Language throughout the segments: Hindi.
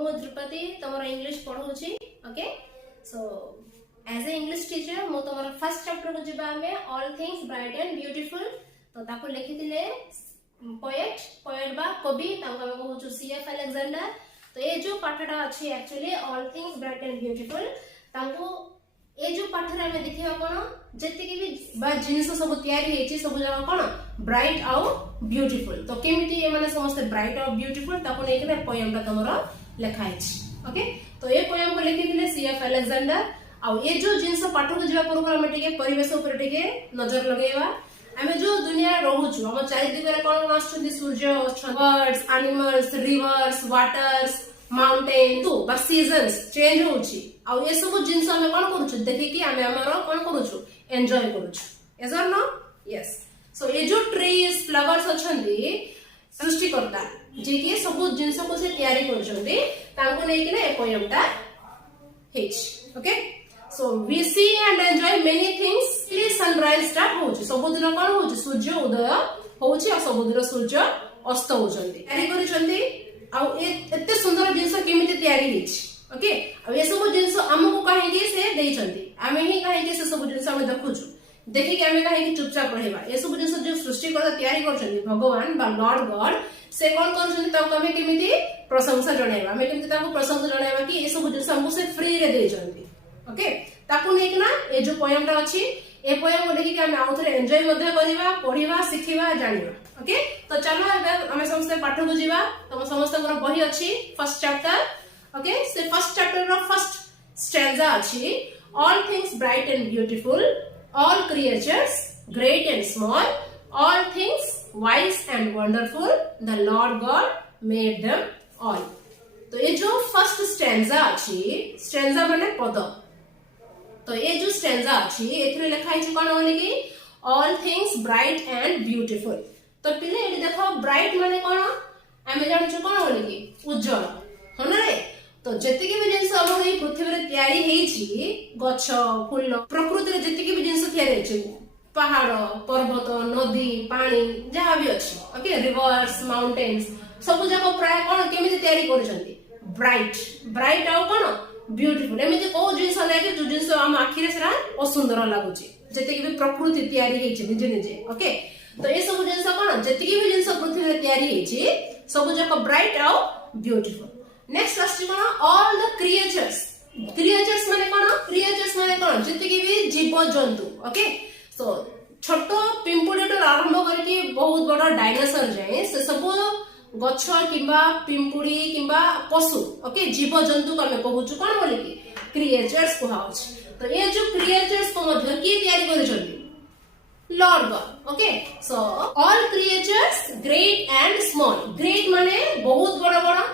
मु द्रुपदी तुम इंग्लिश पढ़ाऊँगी okay so as a English teacher मु तुम फर्स्ट चैप्टर को जीवा आमे all things bright and beautiful तो ताको लिखिथिले पोएट बा कवि ताको हम कहू सीएफ अलेक्जेंडर तो ये जो पाठटा अछि actually all things bright and beautiful ताको ये जो पाठरे हमें देखिबा कोन जति के भी बा जिंस सब तयारी हेची सब जगह कोन ब्राइट आउ ब्यूटीफुल तो केमिति ये माने समस्त ब्राइट और ब्यूटीफुल ताको नै के पोएमटा तमरो लिखा हेची ओके तो ये पोएम को लिखिथिले सीएफ अलेक्जेंडर आ ये जो जिंस पाठ को जीवा पूर्व हम टिके परिवेश ऊपर टिके नजर लगेबा हमें जो दुनिया रहूछु हम चारिदिगरे कोन आछथि सूर्य birds animals rivers waters mountain तो बा सीजन्स चेंज होछि आ ये सब जिंस हम कोन करूछु देखि कि हमें हमरो कोन करूछु एन्जॉय करूछु एज और नो यस सो ये जो ट्रीज फ्लावर्स अछंती सृष्टिकर्ता जे कि सब जिंस को से तयारी करछंती तांको नै कि ना पोएमटा हेच okay so we see and enjoy many things ये सनराइज स्टार्ट होछि सब दिन कोन होछि सूर्य उदय होछि आ सब दिन सूर्य अस्त होछंती तयारी करछंती आ एते सुंदर जिंस केमिति तयारी हेछि ओके आ ये सब जिंस हमको काहे कि से देछंती आमे ही काहे कि से सब जिंस हम देखुछु देखि कि आमे काहे कि चुपचाप रहबा ये सब जिंस जो सृष्टि करता तयारी करछंती भगवान बा लॉर्ड गॉड से कोन करछंती ताको हमें केमिति प्रशंसा जणाइबा हमें केमिति ताको प्रशंसा जणाइबा कि ये सब जिंस हमको से फ्री रे देछंती ओके ताकू नेक ना ये जो पोएमटा अछि ए पोएम को देखि कि हम आउथरे एन्जॉय मध्ये करिवा पढिवा सिखिवा जानिबा ओके तो चलो हम समस्त पाठ को जीवा तुम समस्त हमर बही अछि फर्स्ट चैप्टर ओके से first chapter row first stanza अछि all things bright and beautiful all creatures great and small all things wise and wonderful the Lord God made them all तो ये जो फर्स्ट स्टैंजा अछि स्टैंजा माने पद तो ये जो स्टैंजा अछि एथरे लिखा है कोन होले कि all things bright and beautiful तो पिले एडी देखो ब्राइट माने कोन हमें जान छु कोन होले कि उज्जवल होना रे तो जति के भी जिंस हम এই पृथ्वी रे तयारी हेछि गछ फूल प्रकृति रे जति के भी जिंस तयारी हेछि पहाड़ पर्वत नदी पानी जहां भी अछि ओके रिवर्स माउंटेन्स सब जगह प्राय कोन केमिति तयारी करछंती ब्राइट ब्राइट आउ कोन ब्यूटीफुल एमिति को जिंस नै कि जो जिंस हम आखिरे सरा असुंदर लागुची जति के भी प्रकृति तयारी हेछि निजे निजे ओके तो ये सब जिंस कोन जति के भी जिंस पृथ्वी रे तयारी हेछि सब जगह ब्राइट आउ ब्यूटीफुल नेक्स्ट अस्ति कोन ऑल द क्रिएचर्स माने कोन जति के भी जीव जंतु ओके सो छोटो पिंपुडी तो आरंभ करके बहुत बड़ा डायनासोर जाए से सब गछ किंबा पिंपुडी किंबा पशु ओके जीव जंतु को हम कहूछु कोन बोले कि क्रिएचर्स को हाउस तो ये जो क्रिएचर्स को मध्य की तयारी करछंती Lord God okay so all creatures great and small great माने बहुत बड़ा बड़ा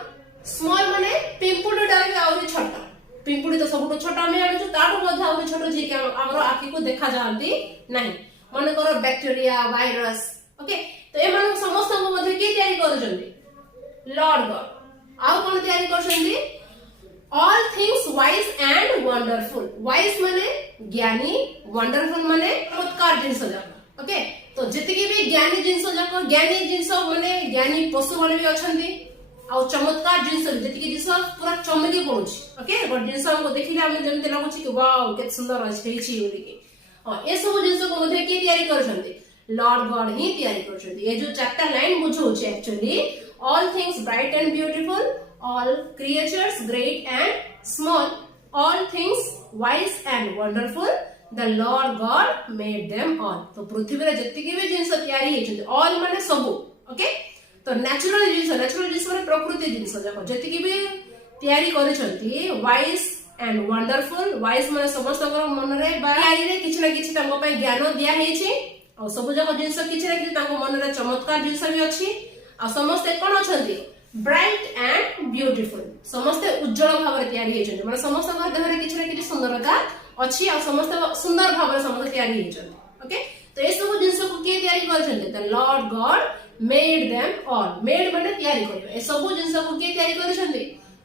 स्मॉल माने पिंपुडी डाल आउरी छोटा पिंपुडी तो सबटो छोटा हम जानु ताठो मध्य आउरी छोटो जे कि हमरो आखि को देखा जानती नहीं माने करो बैक्टीरिया वायरस ओके तो ए मानु समस्त को मध्य की तयारी करछंती लॉर्ड गॉड आउ कोन तयारी करछंती all things wise and wonderful wise माने ज्ञानी वंडरफुल माने चमत्कार जिंस जाको ओके तो जति भी ज्ञानी जिंस जाको ज्ञानी जिंस माने ज्ञानी पशु माने भी अछंती आ चमत्कार जिंस जति के जिंस पूरा चमकी पड़ुछि ओके बट जिंस हमको देखिले हम जेमते लागुछि कि वाओ केत सुंदर अछि बोली कि हां ए सब जिंस को मध्य की तयारी करछंती लॉर्ड गॉड ही तयारी करछंती ये जो चारटा लाइन बुझौछि actually all things bright and beautiful all creatures great and small all things wise and wonderful the Lord God made them all तो पृथ्वी रे जति के भी जिंस तयारी हेछि ऑल माने सब ओके तो नेचुरल जिंस माने प्रकृति जिंस जाको जति के भी तयारी करछंती वाइज एंड वंडरफुल वाइज माने समस्त मन रे बारी रे किछ ना किछ तंगो पय ज्ञान दिया हेछि आ सब जगह जिंस किछ ना किछ तंगो मन रे चमत्कार जिंस भी अछि आ समस्त कोन अछंती ब्राइट एंड ब्यूटीफुल समस्त उज्जवल भाव रे तयारी हेछंती माने समस्त देह रे किछ ना किछ सुंदरता अछि आ समस्त सुंदर भाव रे समस्त तयारी हेछंती ओके तो ए सब जिंस को के तयारी करछंती the Lord God made them all made माने तयारी करियो ए सब जिंस को के तयारी करछंती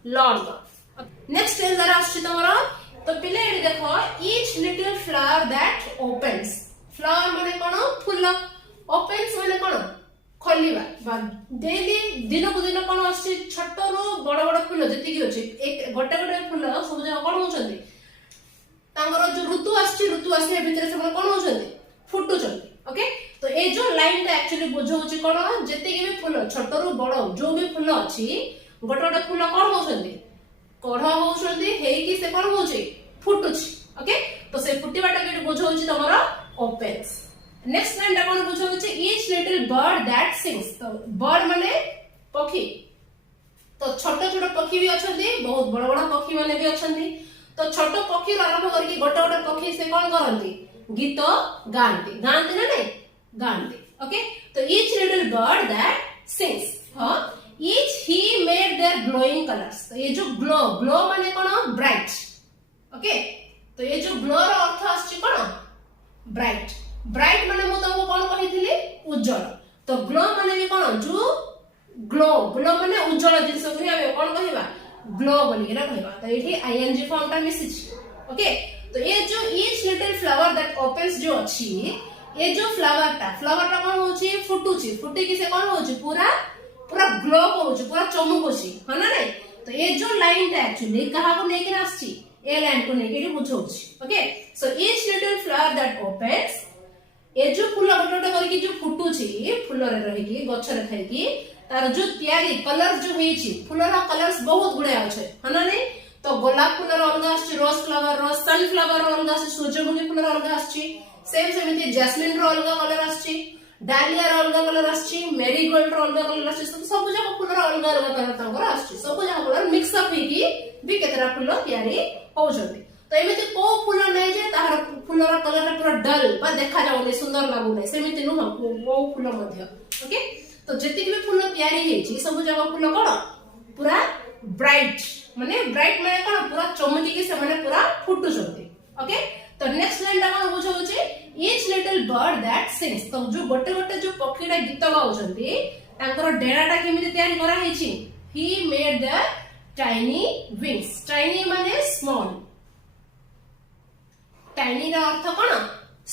लॉर्ड गॉड नेक्स्ट इज जरा आछि तमरा तो पिले एडी देखो each little flower that opens flower माने कोन फूल ओपन्स माने कोन खोलिबा डेली दिन को दिन कोन आछि छोट रो बड़ बड़ फूल जति की अछि एक गोटे गोटे फूल सब जगह कोन होचंदी तांगर जो ऋतु आसी भितर से कोन होचंदी फुटुचंदी ओके तो ए जो लाइन ता एक्चुअली बुझौछि कोन जति की भी फूल छोट रो बड़ जो भी फूल अछि गोटे गोटे फूल कोन होचंदी कढ़ होचंदी हेई की से कोन होछि फुटुछि ओके तो से फुटिबाटा के बुझौछि तमरा ओपेन्स नेक्स्ट लाइन ता कोन बुझौछि each little bird that sings तो बर्ड माने पक्षी तो छोट छोट पक्षी भी अछंती बहुत बड़ बड़ पक्षी माने भी अछंती तो छोट पक्षी आरंभ करके गोटे गोटे पक्षी से कोन करंती गीत गांती गांती ना नहीं गांती ओके तो each little bird that sings हां each he made their glowing colours तो ये जो ग्लो ग्लो माने कोन ब्राइट ओके तो ये जो ग्लो रो अर्थ आछि कोन ब्राइट ब्राइट माने मु तुमको कोन कहिथिली उज्जवल तो ग्लो माने भी कोन जो ग्लो ग्लो माने उज्जवल जिंस को हम कोन कहिबा ग्लो बोली के कहबा तो एठी आईएनजी फॉर्म ता मिसिछ ओके तो ये जो each little flower that opens जो अछि ये जो फ्लावर ता कोन होछि फुटुछि फुटी की से कोन होछि पूरा पूरा ग्लो करूछि पूरा चमकुछि ह ना नहीं तो ये जो लाइन ता एक्चुअली कहा को लेके आछि ए लाइन को लेके बुझौछि okay so each little flower that opens ए जो फूल गोटे गोटे करके जो फुटुछि फूल रे रही की गछ रे खाई की तार जो तयारी कलर जो होईछि फूल रा कलर्स बहुत गुडे आछे हना नहीं तो गोलाप फूल रा अलग आछि रोज फ्लावर रो सनफ्लावर रो अलग आछि सूरजमुखी फूल रा अलग आछि सेम सेमिति जैस्मिन रो अलग कलर आछि डालिया रो अलग कलर आछि मेरीगोल्ड रो अलग कलर आछि सब जगह फूल रा अलग अलग कलर तांकर आछि सब जगह कलर मिक्स अप होई भी केतरा फूल तयारी होउछंती तो एमिति को फूल नै जे तार फूलर कलर पूरा डल बा देखा जाउनी सुंदर लागु नै सेमिति नु वो फूल मध्य ओके तो जति भी फूल तयारी हेछि सब जगह फूल कोन पूरा ब्राइट माने कोन पूरा चमकी के से माने पूरा फुटु छथि ओके तो नेक्स्ट लाइन ता कोन बुझो होछि each little bird that sings तो जो गोटे गोटे जो पक्षीडा गीत गाउछंती तांकर डेराटा केमिति तयारी करा हेछि he made the tiny wings tiny माने स्मॉल टाइनी रा अर्थ कोन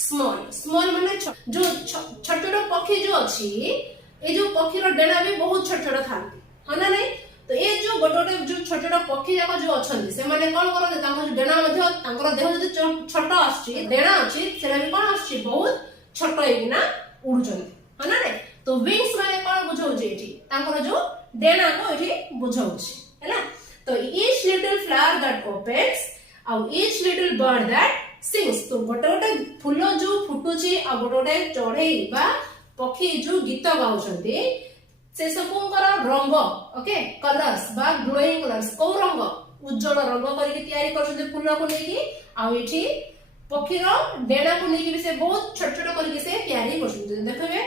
स्मॉल स्मॉल माने जो छोट छोट पक्षी जो अछि ए जो पक्षी रो डेना भी बहुत छोट छोट थांती हना नहीं तो ए जो गोटे जो छोट छोट पक्षी जाक जो अछंती से माने कोन करते तांको जो डेना मध्ये तांकर देह जदि छोट आछि डेना अछि सेला भी कोन आछि बहुत छोट हेकिना उडुचंती हना नहीं तो विंग्स माने कोन बुझौछि एठी तांकर जो डेना को एठी बुझौछि हैला तो each little flower that opens और each little bird that sings तो गोटे गोटे फूल जो फुटुछि आ गोटे गोटे चढ़ई बा पक्षी जो गीत गाउछंती से सबकर रंग ओके कलर्स बा ग्लोइंग कलर्स को रंग उज्जवल रंग करके तयारी करछंती फूल को लेकी आ एठी पक्षी रो डेना को लेकी भी से बहुत छोट छोट करके से तयारी करछंती देखबे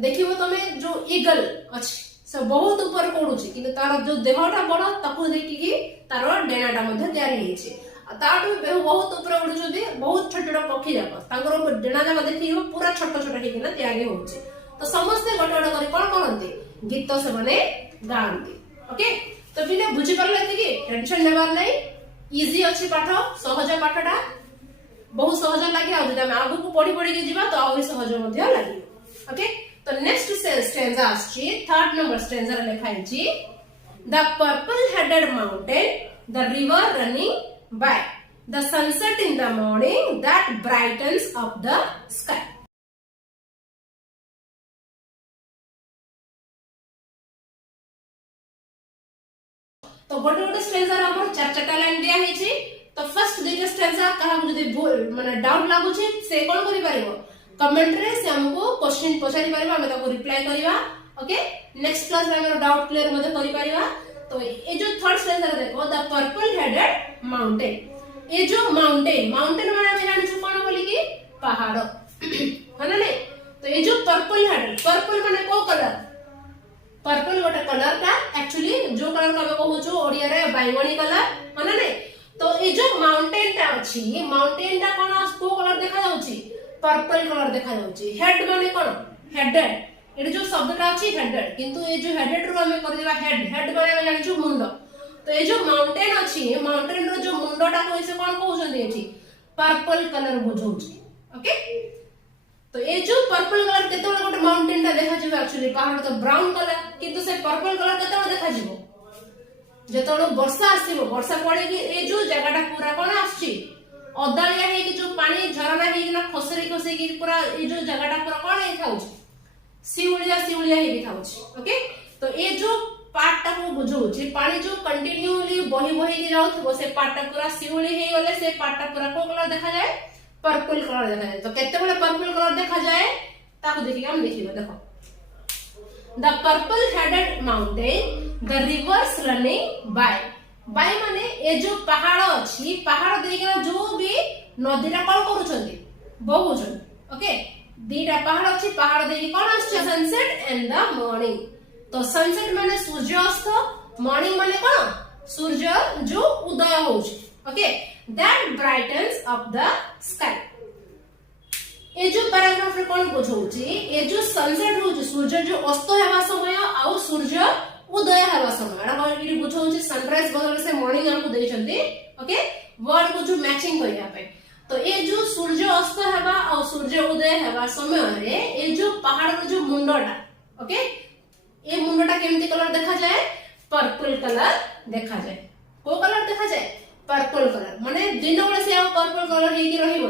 देखिबो तमे जो ईगल अछि से बहुत ऊपर पडुछि किंतु तार जो देहटा बड़ ताकू देखि की तार डेनाटा मध्ये तयारी हेछि ताटू बहुत ऊपर उडुछथि बहुत छोट छोट पक्षी जाक तांकर डेना जाक देखि पूरा छोट छोट हेकिना तयारी होछि तो समस्त गोटे गोटे करी कोन करंती गीत से माने गांती ओके तो बिना बुझी परले कि टेंशन लेबार नै इजी अछि पाठ सहज पाठटा बहुत सहज लागि आ जदि हम आगु को पढी पढी के जीवा तो आउरी सहज मध्ये लागि ओके तो नेक्स्ट स्टैंजा आछि थर्ड नंबर स्टैंजा रे लिखाइछि the purple headed mountain the river running by the sunset in the morning that brightens up the sky तो गोटे गोटे स्टेंजा रे हमर चार चारटा लाइन दिया हेछि तो फर्स्ट दुइटा स्टेंजा कहा जदि माने डाउट लागु छी से कोन करि पारिबो कमेंट रे से हमको क्वेश्चन पछारि पारिबा हम ताको रिप्लाई करिवा ओके नेक्स्ट क्लास रे हमर डाउट क्लियर मध्ये करि पारिबा तो ये जो थर्ड स्टेंजा रे देखो द पर्पल हेडेड माउंटेन ये जो माउंटेन माने हम जानि छु कोन बोली की पहाड़ है ना नहीं तो ये जो पर्पल हेडेड पर्पल माने को कलर पर्पल गोटे कलर का एक्चुअली जो कलर का कहू छु ओडिया रे बैगनी कलर है ना नहीं तो ये जो माउंटेन ता अछि माउंटेन ता कोन को कलर देखा जाउछि पर्पल कलर देखा जाउछि हेड माने कोन हेडेड ये जो शब्दटा अछि हेडेड किंतु ये जो हेडेड रो हम कर देबा हेड हेड माने हम जानि छु मुंड तो ये जो माउंटेन अछि माउंटेन रो जो मुंडटा कोइ से कोन कहउछन एठी पर्पल कलर बुझौछि ओके तो ये जो पर्पल कलर केतेबेले गोटे माउंटेन टा देखा जिवो एक्चुअली पहाड़ तो ब्राउन कलर किंतु से पर्पल कलर केतेबेले देखा जिवो जेतबेले वर्षा आसीबो वर्षा पड़े कि ए जो जगहटा पूरा कोन आछी अदालिया हे कि जो पानी झरना हे कि ना खसरी खसरी कि पूरा ए जो जगहटा पूरा कोन हे थाउछ सिउलिया हे कि थाउछ ओके तो ए जो पार्ट टा को बुझौछि पानी जो कंटिन्यूली बही बही जाउथबो से पार्ट टा पूरा सिउली हे गले से पार्ट टा पूरा को कलर देखा जाए पर्पल कलर देखा जाए तो केतेबेले पर्पल कलर देखा जाए ताको देखि हम देखिबो देखो the purple headed mountain the reverse running by माने ए जो पहाड़ अछि पहाड़ देकिना जो भी नदीरा कोन करूछंती बहुछन ओके दीटा पहाड़ अछि पहाड़ देकी कोन आछे सनसेट एंड द मॉर्निंग तो सनसेट माने सूर्यास्त मॉर्निंग माने कोन सूर्य जो उदय होउछ okay that brightens up the sky ए जो पैराग्राफ रे कोन बुझौछि ए जो सनसेट होउछ सूर्य जो अस्त हेबा समय आ सूर्य उदय हेबा समय एटा कोन बुझौछि सनराइज बदल से मॉर्निंग हमको दैछंती ओके वर्ड को जो मैचिंग करिया पे तो ए जो सूर्य अस्त हेबा आ सूर्य उदय हेबा समय रे ए जो पहाड़ रो जो मुंडटा ओके ए मुंडटा केमती कलर देखा जाए पर्पल कलर देखा जाए को कलर देखा जाए पर्पल कलर माने दिन बेले से पर्पल कलर हे कि रहिबो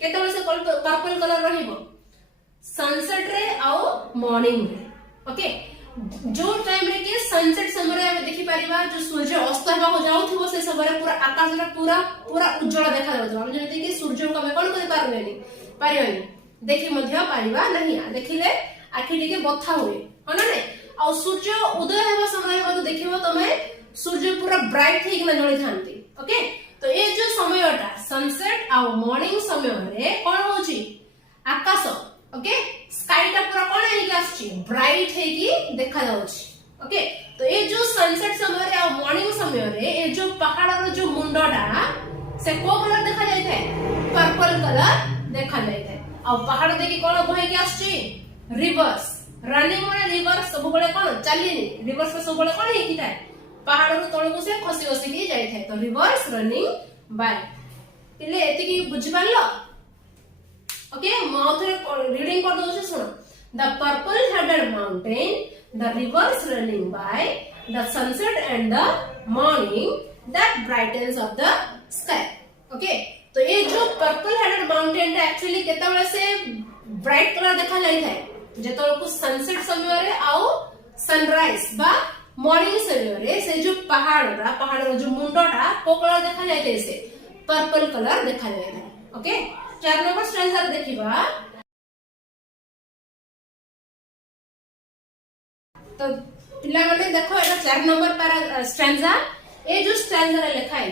केतेबेले से पर्पल कलर रहिबो सनसेट रे आउ मॉर्निंग रे ओके जो टाइम रे के सनसेट समय रे हम देखि परिबा जो सूर्य अस्त हेबा हो जाउथबो से समय रे पूरा आकाश रे पूरा उज्जवल देखा जाउथबो हम जने कि सूर्य को हम कोन करि पारबेनी देखि मध्य परिबा नहीं देखिले आखि टिके बथा होए ह ना नै आ सूर्य उदय हेबा समय रे मत देखिबो तमे सूर्य पूरा ब्राइट हे कि जळि थांती ओके तो ये जो समयटा सनसेट आ मॉर्निंग समय रे कोन होची आकाश ओके स्काई टा पूरा कोन हे कि आछी ब्राइट हे कि देखा जाउची ओके तो ये जो सनसेट समय रे आ मॉर्निंग समय रे ये जो पहाड़ रो जो मुंडटा से को कलर देखा जाय थे पर्पल कलर देखा जाय थे आ पहाड़ देखि कोन बहे कि आछी रिवर्स रनिंग माने रिवर्स सब बळे कोन चलीनी रिवर्स सब बळे कोन हे कि थाए पहाड़ रो तळको से खसी खसी के जाय थे तो रिवर्स रनिंग बाय पिले एति की बुझ पारलो ओके माउथ रे रीडिंग कर दो सुनो the purple headed mountain the reverse running by the sunset and the morning that brightens of the sky okay तो ये जो पर्पल हेडेड माउंटेन ता एक्चुअली केतेबेले से ब्राइट कलर देखा जाय थे जेतोल को सनसेट समय रे आउ सनराइज बा मॉर्निंग समय रे से जो पहाड़ रो जो मुंडटा को कलर देखा जाय थे से पर्पल कलर देखा जाय थे ओके 4 नंबर स्ट्रैंजा रे देखिबा तो पिला माने देखो एटा 4 नंबर पैरा स्ट्रैंजा ए जो स्ट्रैंजा रे लिखा है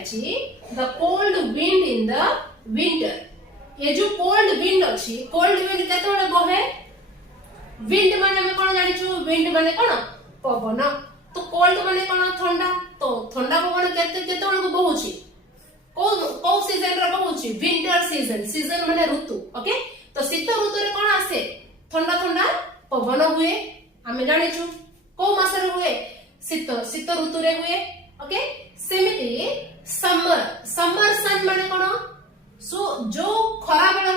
the cold wind in the winter ये जो कोल्ड विंड अछि कोल्ड विंड केतोले बहे विंड माने हम कोन जानि छु विंड माने कोन पवन तो कोल्ड माने कोन ठंडा तो ठंडा पवन केतोले को बहुछि को सीजन रे बहुछि विंटर सीजन माने ऋतु ओके तो शीत ऋतु रे कोन आसे ठंडा पवन हुए हमें जानि छु को मास रे हुए शीत ऋतु रे हुए ओके सेमिति समर सन माने कोन सो जो खरा बेला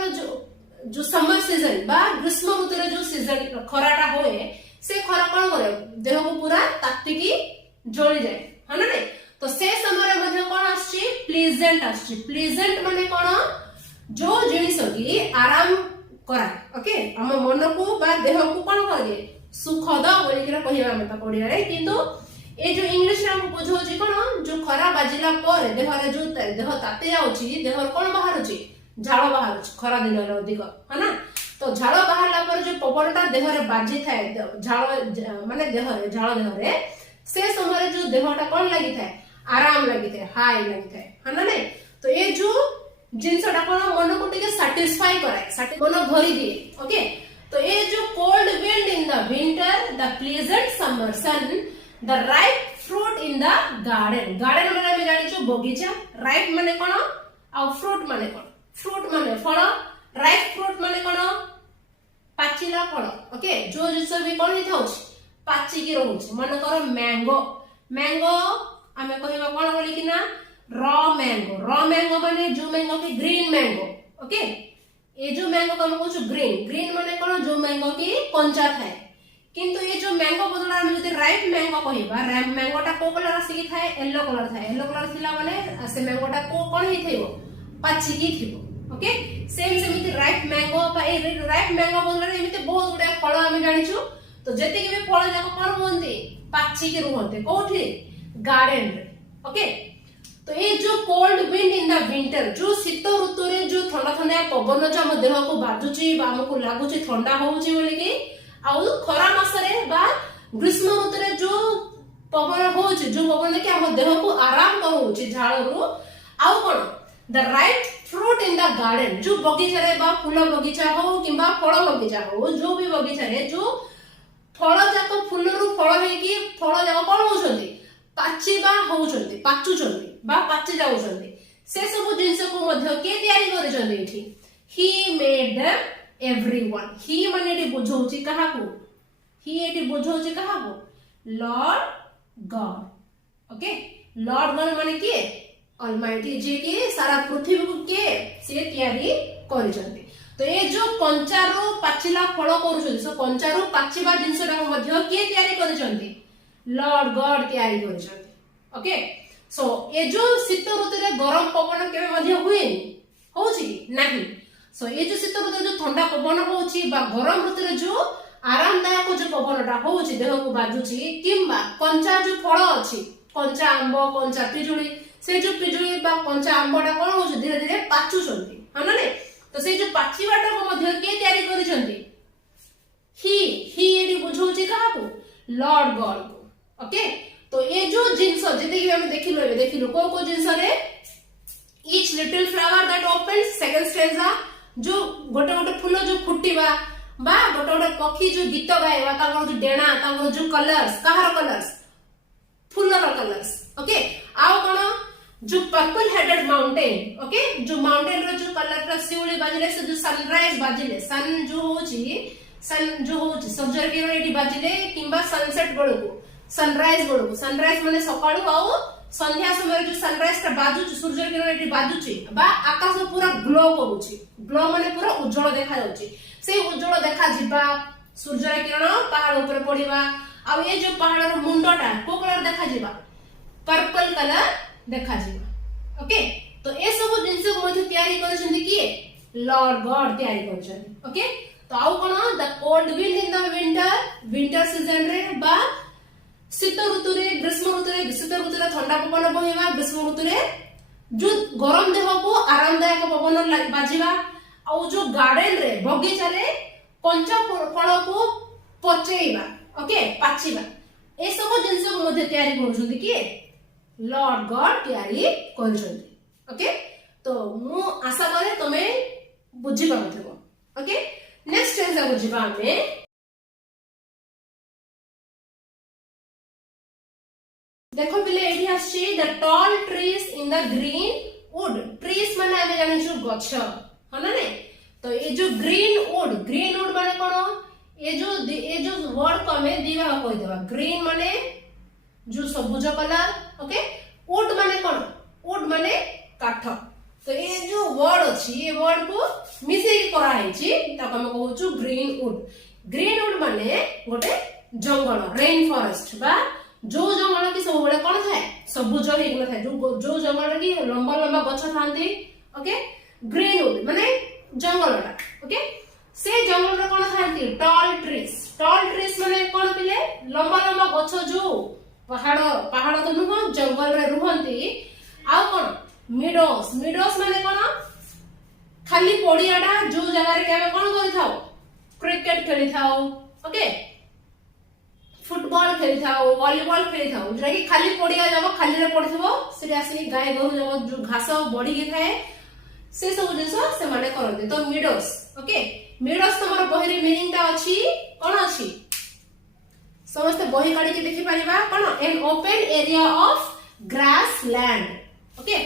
जो समर सीजन बा ग्रीष्म ऋतु रे जो सीजन खराटा होए से खरा कोन करे देह को पूरा ताती की जळी जाए है ना नहीं तो से समय रे मध्ये कोन आछि प्लीजेंट माने कोन जो जिनिस की आराम करा ओके हम मन को बा देह को कोन करे सुखद बोली के कहिबा मत पडिया रे किंतु ए जो इंग्लिश रे हम बुझौछि कोन जो खरा बाजिला पर देह रे जो देह ताते जाउछि देह कोन बाहरुछि झाड़ बाहरुछि खरा दिन रे अधिक है ना तो झाड़ बाहरला पर जो पवनटा देह रे बाजी थाए झाड़ माने देह रे झाड़ देह रे से समय जो देहटा कोन लागि थाए आराम लागि थाए हाई लागि थाए है ना नहीं तो ये जो जिनसटा कोन मन को टिके सैटिस्फाई कराए मन भरी दिए ओके तो ये जो cold wind in the winter the pleasant summer sun the ripe fruit in the garden माने हम जानि छु बगीचा राइप माने कोन आ फ्रूट माने कोन फ्रूट माने फल राइप फ्रूट माने कोन पाचिला फल ओके जो जिस भी कोन ही थाउछ पाची की रहउछ मन कर मैंगो हमें कहिबा कोन बोली कि ना रॉ मैंगो माने जो मैंगो की ग्रीन मैंगो ओके ये जो मैंगो को हम कहू ग्रीन ग्रीन माने कोन जो मैंगो की कंचा थाए किंतु ये जो मैंगो बदल हम जदि राइप मैंगो कहबा राइप मैंगोटा को कलर आसी की थाए येलो कलर थिला माने से मैंगोटा को कोन ही थेबो पाची की थिबो ओके सेम सेमिति राइप मैंगो बा ए राइप मैंगो बदल एमिति बहुत गुडे फल हम जानिछु तो जति के भी फल जाको कोन होंती पाची के रुहते कोठी गार्डन रे ओके तो ये जो cold wind in the winter जो शीत ऋतु रे जो ठंडा ठंडा पवन जो हम देह को बाजुची बा हमको लागुची ठंडा होउची बोले कि आउ खरा मास रे बा ग्रीष्म ऋतु रे जो पवन होउची जो पवन के हम देह को आराम करउची झाळ रु आउ कोन the ripe fruit in the garden जो बगीचा रे बा फूल बगीचा हो किबा फल बगीचा हो जो भी बगीचा रे जो फल जाको फूल रु फल हे कि फल जाको कोन होउछंती पाचिबा होउछंती पाचुछंती बा पाची जाउछंती से सब जिंस को मध्य के तयारी करछंती एठी ही मेड देम एवरीवन ही माने एठी बुझौची कहा को ही एठी बुझौची कहा को Lord God okay Lord God माने के ऑलमाइटी जे के सारा पृथ्वी को के से तयारी करछंती तो ये जो कंचारो पाचिला फल करूछंती सो कंचारो पाचिबा जिंसटा को मध्य के तयारी करछंती लॉर्ड गॉड तयारी करछंती ओके सो ये जो शीत ऋतु रे गरम पवन केबे मध्य हुएनी होउची नाही सो ये जो शीत ऋतु जो ठंडा पवन होउची बा गरम ऋतु रे जो आरामदायक जो पवनटा होउची देह को बाजुची किंबा कंचा जो फल अछि कंचा आंबो कंचा पिजुली से जो पिजुली बा कंचा आंबोटा कोन होउची धीरे धीरे पाचुछंती हां ना तो से जो पाचिबाटा को मध्य के तयारी करिसंती ही एडी बुझौची काहा को लॉर्ड गॉड को ओके तो ये जो जिंस जते कि हम देखिलो को जिंस रे each little flower that opens second stanza जो गोटे गोटे फूल जो फुटीबा बा गोटे गोटे पक्षी जो गीत गाएबा ताकर जो डेना ताकर जो कलर्स कहार कलर्स फूलर कलर्स ओके आउ कोन जो पर्पल हेडेड माउंटेन ओके जो माउंटेन रो जो कलर रा सिउली बाजिले से जो सनराइज बाजिले सन जो होची सूर्य किरण एटी बाजिले किंबा सनसेट बेलको सनराइज माने सकाळू आउ संध्या समय जो सनराइज का बाजू सूर्य किरण एटी बाजूची बा आकाश पूरा ग्लो करूची ग्लो माने पूरा उज्जवल देखा जाउची से उज्जवल देखा जिबा सूर्य किरण पहाड़ ऊपर पड़ीबा आ ये जो पहाड़ रो मुंडटा को कलर देखा जिबा पर्पल कलर देखा जिबा ओके तो ए सब जिंस को मध्य तयारी करछन किए लॉर्ड गॉड तयारी करछन ओके तो आउ कोन the cold wind in the winter season रे बा शीत ऋतु रे ग्रीष्म ऋतु रे शीत ऋतु रे ठंडा पवन बहिबा ग्रीष्म ऋतु रे जो गरम देह को आरामदायक पवन बाजिबा आ जो गार्डन रे बगीचा रे कंचा फल को पचेइबा ओके पाचिबा ए सब जिंस को मध्य तयारी करछन कि लॉर्ड गॉड तयारी करछन ओके तो मु आशा करे तमे बुझी पाथबो ओके नेक्स्ट स्टेंजा बुझिबा हमें देखो पिले एठी आछि the tall trees in the green wood trees माने हमें जानि छु गछ ह ना ने तो ये जो ग्रीन वुड माने कोन ये जो वर्ड को हमें दिबा कहि देबा ग्रीन माने जो सबुज कलर ओके वुड माने कोन वुड माने काठ तो ये जो वर्ड अछि ये वर्ड को मिसे करा हैछि त हम कहू छु ग्रीन वुड माने गोटे जंगल रेन फॉरेस्ट बा जो जंगल की सब बड़े कोन थाए सबुज हे गला थाए जो जंगल की लंबा लंबा गछ थांती ओके ग्रीन वुड माने जंगलटा ओके से जंगल रे कोन थांती टॉल ट्रीज माने कोन पिले लंबा लंबा गछ जो पहाड़ तो नुह जंगल रे रुहंती आ कोन मिडोस माने कोन खाली पड़ियाटा जो जगह रे के कोन करि थाओ क्रिकेट खेली थाओ ओके फुटबॉल खेली थाओ वॉलीबॉल खेली थाओ जरा कि खाली पड़िया जाबो खाली रे पड़थिबो से आसी गाय गरु जाबो जो घास बढी के थाए से सब जिंस से माने करते तो मिडोस ओके मिडोस तमर बहिरी मीनिंग ता अछि कोन अछि समस्त बही काढी के देखि परिबा कोन an open area of grassland okay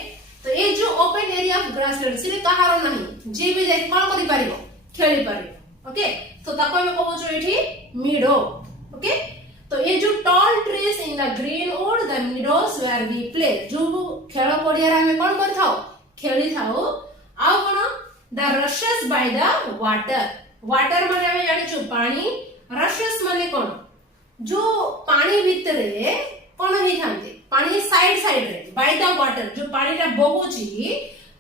तो ये जो open area of grassland सिरे कहारो नाही जे भी देख कोन करि परिबो खेली परिबो ओके तो ताको हम कहू छु एठी मिडो ओके तो ये जो tall trees in the greenwood the meadows where we play जो खेल पड़िया रे हम कोन कर थाओ खेली थाओ आ कोन the rushes by the water. Water माने हम जानिछु पानी, रशेस माने कोन जो पानी भितरे कोन हेई थांते, पानी साइड साइड रे बाय द वाटर जो पानी रा बहूची,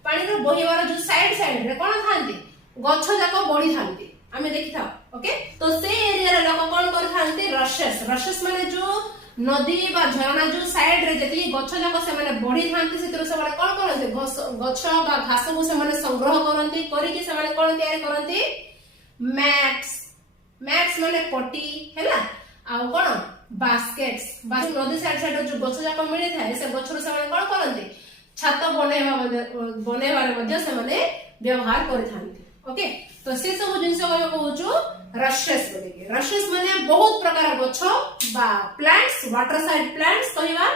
पानी रो बहिवार जो साइड साइड रे कोन थांते गछ जाको बढ़ी थांते आमे देखि था। ओके, तो से एरिया रे लोक कोन कर थांते रशेस। रशेस माने जो नदी बा झरना जो साइड रे जति गछ जाको से माने बढ़ी थांते सेतिर से माने कोन करते गछ बा घास को से माने संग्रह करंती करी कि से माने कोन तयार करंती मैट्स। मैट्स माने पट्टी हैला आ कोन बास्केट्स। बास नदी साइड साइड जो गछ जाको मिले थाए से गछ रो से माने कोन करंती छात बनेवा मध्ये से माने व्यवहार करि थांती। ओके, तो से सब जिंस को कहूछु रशेस बोलिके। रशेस माने बहुत प्रकार गछ बा प्लांट्स, वाटर साइड प्लांट्स कहवा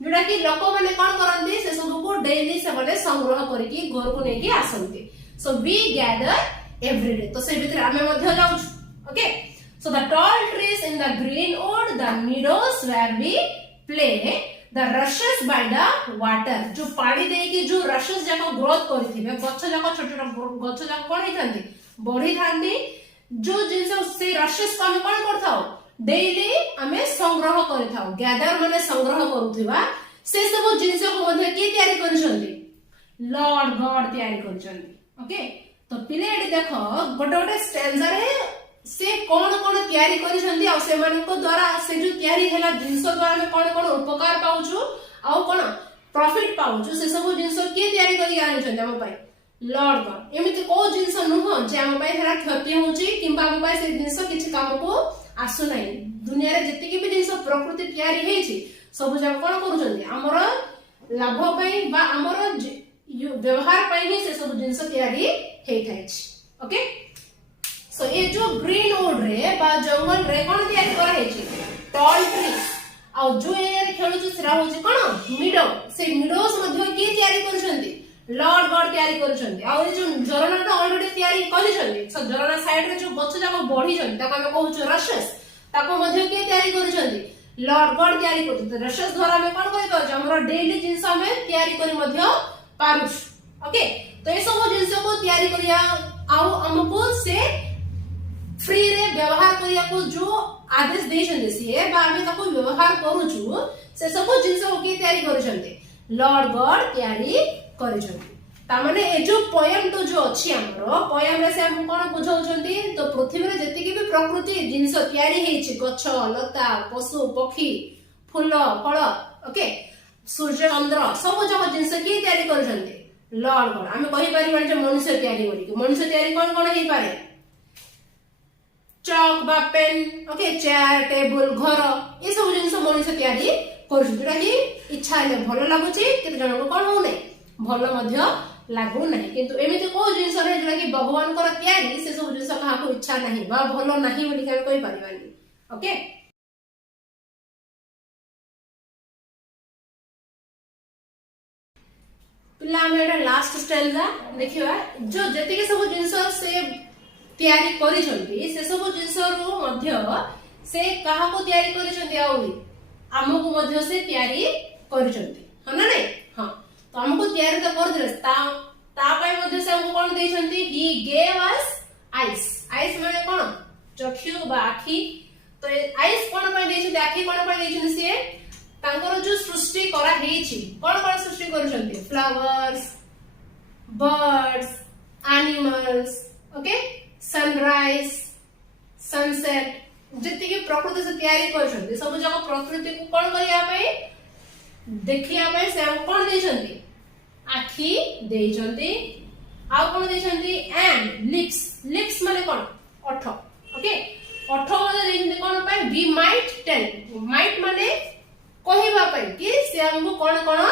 जोडा कि लोक माने कोन करंती से सब को डेली से माने संग्रह करिकि घर को नेकी आसंती। So we gather every day. तो से भीतर आमे मध्ये जाउछु। Okay, so the tall trees in the greenwood, the meadows where we play, the rushes by the water। जो पानी देई कि जो रशेस जाको ग्रोथ करथिबे गछ जाको छोट छोट गछ जाको कोन हेथांती बढ़ी थांती, जो जिंस से रशेस को हम कोन करथाओ डेली हमें संग्रह करथाओ। गैदर माने संग्रह करूथिबा से सब जिंस को मध्ये की तयारी करछंती लॉर्ड गॉड तयारी करछंती। ओके, तो पिले एडी देखो गोटे गोटे स्टैंजा रे से कोन कोन तयारी करिसंती आ से मानको द्वारा से जो तयारी हैला जिंस द्वारा हम कोन कोन उपकार पाउछु आ कोन प्रॉफिट पाउछु से सब जिंस के तयारी करी आनिसंती हम पाई लॉर्ड गॉड। एमिति को जिंस नुह जे हम पाई हेरा क्षति होउची किंबा हम पाई से जिंस किछि काम को आसु नै। दुनिया रे जति के भी जिंस प्रकृति तयारी हेछि सब जम कोन करूछंती हमर लाभ पाई बा हमर व्यवहार पाई ही से सब जिंस तयारी हेइ थाइछि। ओके, सो ये जो ग्रीन वुड रे बा जंगल रे कोन तयारी करा हेछि टॉल ट्रीज आ जो एरिया रे खेलुछु सेरा होछि कोन मिडो। से मिडोस मध्ये के तयारी करछंती लॉर्ड गॉड तयारी करछंती। आ ये जो झरना तो ऑलरेडी तयारी करिछंती। सो झरना साइड रे जो गछ जाको बढ़ी छन ताको हम कहूछु रशेस, ताको मध्ये के तयारी करछंती लॉर्ड गॉड तयारी करछंती। रशेस द्वारा हम कोन करि पाछ हमर डेली जिंस हम तयारी करि मध्ये पारुछ। ओके, तो ये सब जिंस को तयारी करिया आ हमको से फ्री रे व्यवहार करिया को जो आदेश देछन्ते से बा हम ताको व्यवहार करूछु से सब जिंस को के तयारी करछन्ते लॉर्ड गॉड तयारी करछन्ते। ता माने ए जो पोयम तो जो अछि हमरो पोयम रे से हम कोन बुझाउछन्ती तो पृथ्वी रे जति के भी प्रकृति जिंस तयारी हेछि गछ लता पशु पक्षी फूल फल ओके सूर्य चंद्र सब जगह जिंस के तयारी करछन्ते लॉर्ड गॉड। हम कहि पारिबा जे मनुष्य तयारी करी मनुष्य तयारी कोन कोन हेइ पारे चॉक बा पेन ओके चेयर टेबल घर ये सब जिंस मनुष्य तयारी करछु जोटा कि इच्छा ले भलो लागुची केते जन को कोन हो नै भलो मध्य लागु नै। किंतु एमिति को जिंस रे जोटा कि भगवान को तयारी से सब जिंस कहा को इच्छा नाही बा भलो नाही बोली के कहि परिबानी। ओके, पिला मेरा लास्ट स्टेंजा देखिबा जो जति के सब जिंस से तयारी करिसंती से सब जिंस रो मध्य से कहा को तयारी करिसंती आउरी हमको मध्य से तयारी करिसंती ह ना नै। हां, तो हमको तयारी तो कर दिले ता पय मध्य से हमको कोन देइसंती he gave us eyes. Eyes माने कोन चक्षु बा आखी। तो आईस कोन पय देइसंती आखी कोन पय देइसंती से तांकर जो सृष्टि करा हेछि कोन कोन सृष्टि करिसंती flowers birds animals okay sunrise sunset जति के प्रकृति से तयारी करछन्ती सब जगह प्रकृति को कोन करिया पे देखिया पे से हम कोन देछन्ती आखी देछन्ती आ कोन देछन्ती एंड लिप्स। लिप्स माने कोन ओठ ओके ओठ माने देछन्ती कोन पे वी माइट टेल। माइट माने कहिबा पे कि से हमको कोन कोन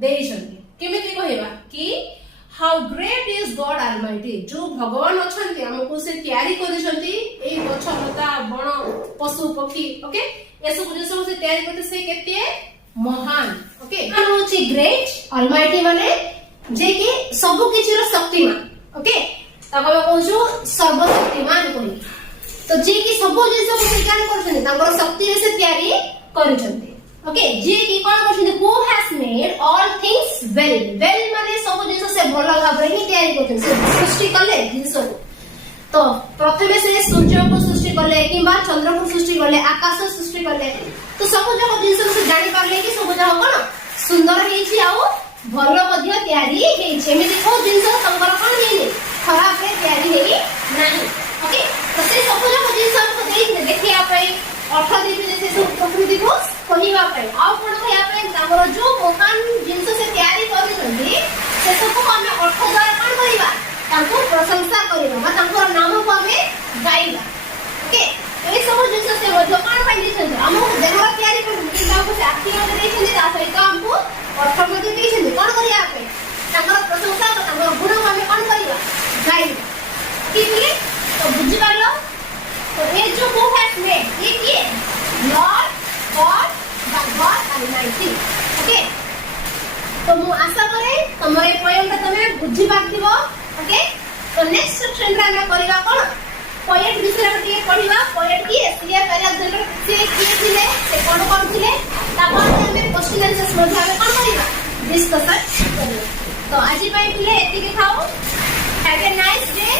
देछन्ती केमिति कहिबा कि how great is God almighty. जो भगवान अछंती हमको से तयारी करिसंती ए गछ लता बण पशु पक्षी ओके ए सब जिंस से तयारी करते से केते महान। ओके, होची ग्रेट ऑलमाइटी माने जे कि सब किछि रो शक्तिमान। ओके, ताको कहूछु सर्वशक्तिमान कोई। तो जे कि सब जिंस को स्वीकार करछन्ती तांकर शक्ति रे से तयारी करिसंती। ओके, जे कि कोन करछन्ती who has made all things well. Well माने सब जिंस से ଭଲ ଭାବରେ ହିଁ ତିଆରି କରୁଛନ୍ତି ସେ ସୃଷ୍ଟି କଲେ ଜିନିଷକୁ तो प्रथमे से सूर्य को सृष्टि कले किंबा चंद्र को सृष्टि कले आकाश सृष्टि कले तो सब जगह जिंस से जानि पारले कि सब जगह कोन सुंदर हेछि आउ भलो मध्ये तयारी हेछि एमिति को जिंस तंगर कोन हेनि खराब रे तयारी हेइ नाही ओके तो से सब जगह जिंस को देख देखिया पई अर्थ देबे से सब प्रकृति को कहिबा पई आउ कोन कहिया पई तामर जो मकान जिंस से तयारी करिसंदी से सब को हम अर्थ द्वारा कोन करिबा तांको प्रशंसा करिबा बा तांको नाम को हमें गाइबा ओके ए सब जिंस से मध्ये कोन पाइ दिछन हमहु देहर तयारी कर कि तांको से आखि में देछन ता सहित हमहु अर्थ मध्ये देछन कोन करिया पे तांको प्रशंसा तो तांको गुण को हमें कोन करिबा गाइबा कि बोले तो बुझि पालो तो ये जो हु हैज मेड ये किए Lord God the God almighty okay तो मु आशा करे तमरे पॉइंट तमे बुझि पाथिबो ओके तो नेक्स्ट सेक्शन रे हम करिबा कोन पोएट विषय रे पढिबा पोएट की एसलिया पैराग्राफ से किए थिले से कोन थिले तापर हम क्वेश्चन आंसर मध्ये हम कोन करिबा डिस्कशन करिबा तो आज पई थिले एति के खाओ हैव ए नाइस डे